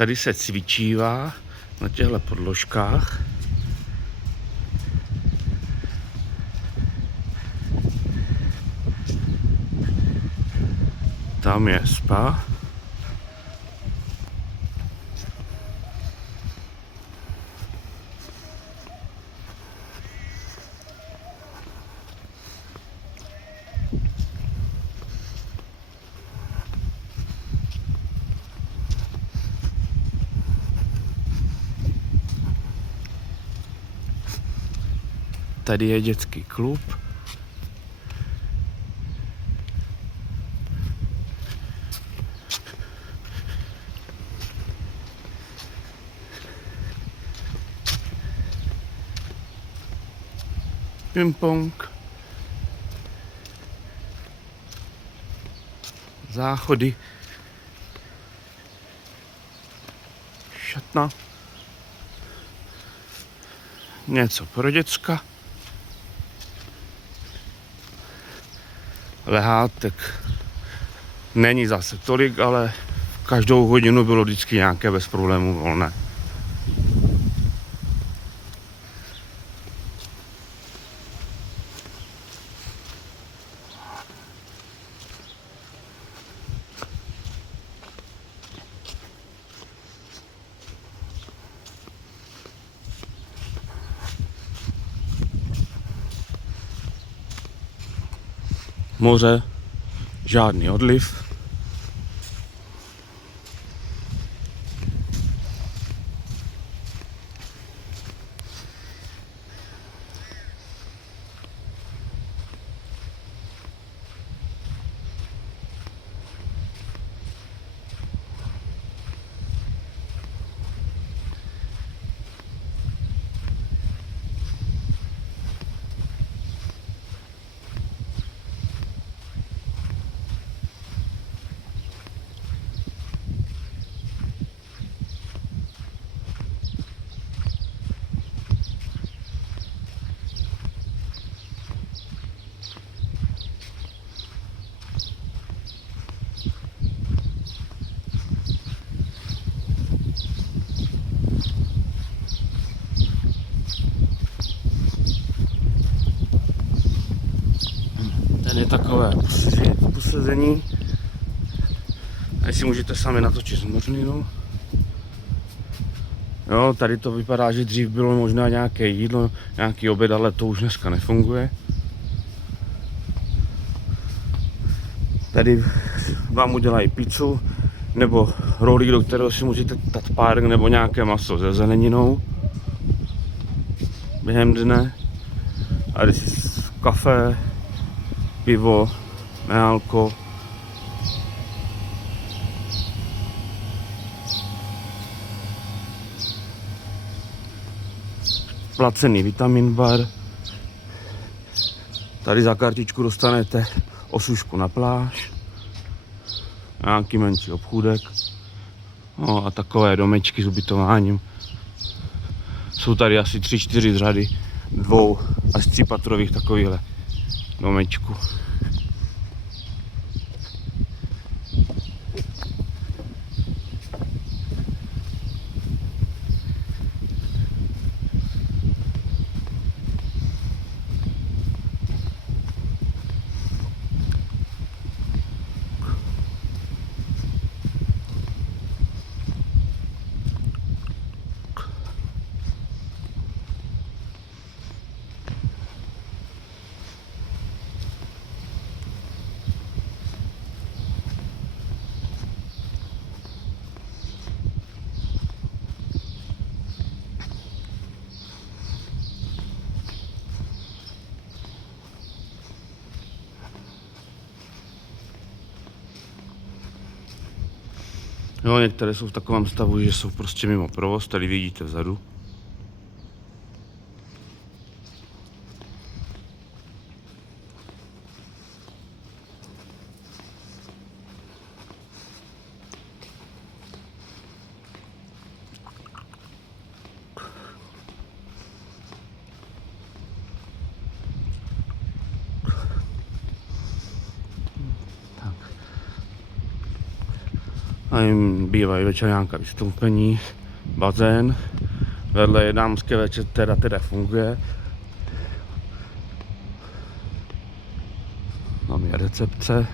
Tady se cvičívá na těchto podložkách. Tam je spa. Tady je dětský klub. Ping-pong. Záchody. Šatna. Něco pro děcka. Lehátek není zase tolik, ale každou hodinu bylo vždycky nějaké bez problémů volné. Moře, žádný odliv. Tady je takové posezení. Tady si můžete sami natočit zmrzlinu. Jo, tady to vypadá, že dřív bylo možná nějaké jídlo, nějaký oběd, ale to už dneska nefunguje. Tady vám udělají pizzu, nebo rohlík, do kterého si můžete dát párek, nebo nějaké maso se zeleninou během dne. A tady si kafe, pivo, nealko. Placený vitamin bar. Tady za kartičku dostanete osušku na pláž. Nějaký menší obchůdek. No a takové domečky s ubytováním. Jsou tady asi 3-4 řady 2 až 3 patrových takovýchhle domečků. Jo, některé jsou v takovém stavu, že jsou prostě mimo provoz, tady vidíte vzadu. A Tam bývají večer nějaká vystoupení, bazén, vedle je dámské večer, teda funguje. Tam je recepce.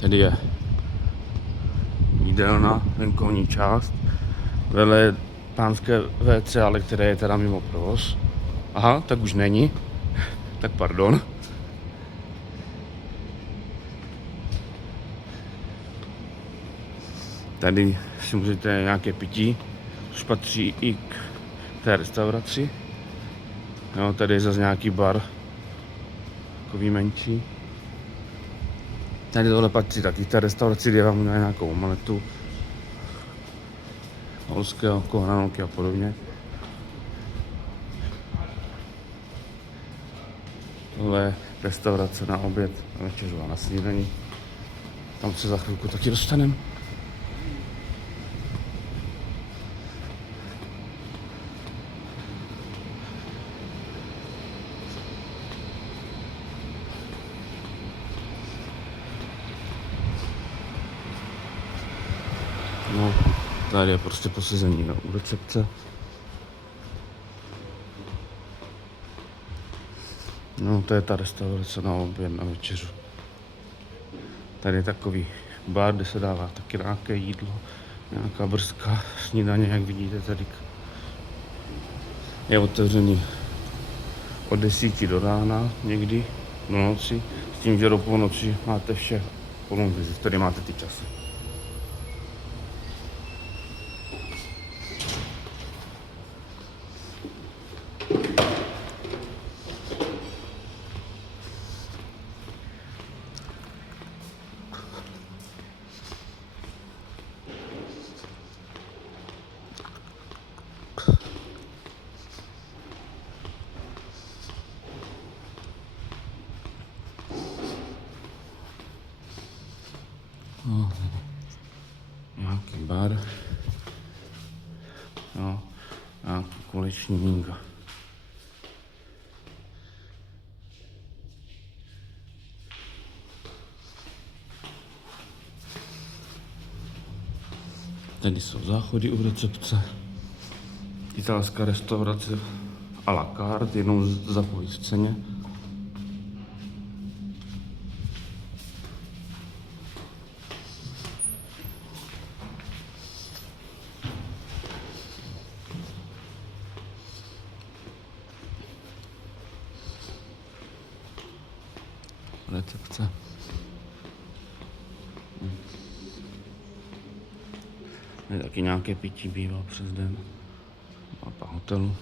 Tady je jídelna, venkovní část. Vedle je pánské WC, ale které je teda mimo provoz. Aha, tak už není. Tak pardon. Tady si můžete nějaké pití, což patří i k té restauraci. Jo, tady je zase nějaký bar, takový menší. Tady tohle patří taky k té restauraci, kde vám udělají nějakou omeletu, holského, kohranolky a podobně. Tohle je restaurace na oběd, na večeřu a na snídani. Tam se za chvilku taky dostaneme. No, tady je prostě posezení u recepce. No, to je ta restaurace na oběd, na večeřu. Tady je takový bar, kde se dává taky nějaké jídlo, nějaká brzká snídaně, jak vidíte tady. Je otevřený od 10 do rána, někdy do noci, s tím, že do půlnoci máte vše plnou vizi, tady máte ty časy. No, nějaký bar, no, nějaký koleční mínka. Tady jsou záchody u recepce, italská restaurace à la carte, jenom zapojí v ceně. Recepce. Tady taky nějaké pití bývá přes den. Mapa hotelu.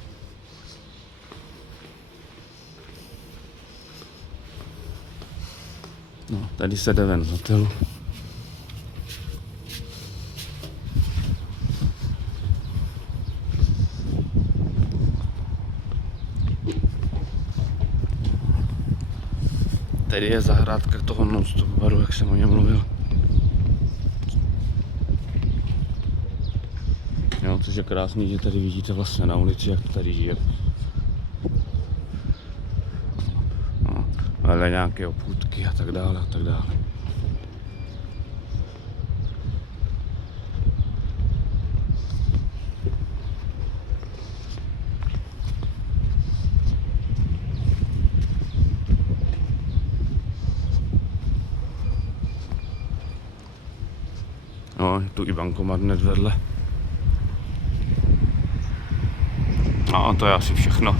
No, tady se jde ven z hotelu. Tady je zahrádka toho non-stop baru, jak jsem o něm mluvil. Jo, což je krásný, že tady vidíte vlastně na ulici, jak to tady žije. No, ale nějaké obchůdky a tak dále a tak dále. No, je tu i bankomat hned vedle. No, to je asi všechno.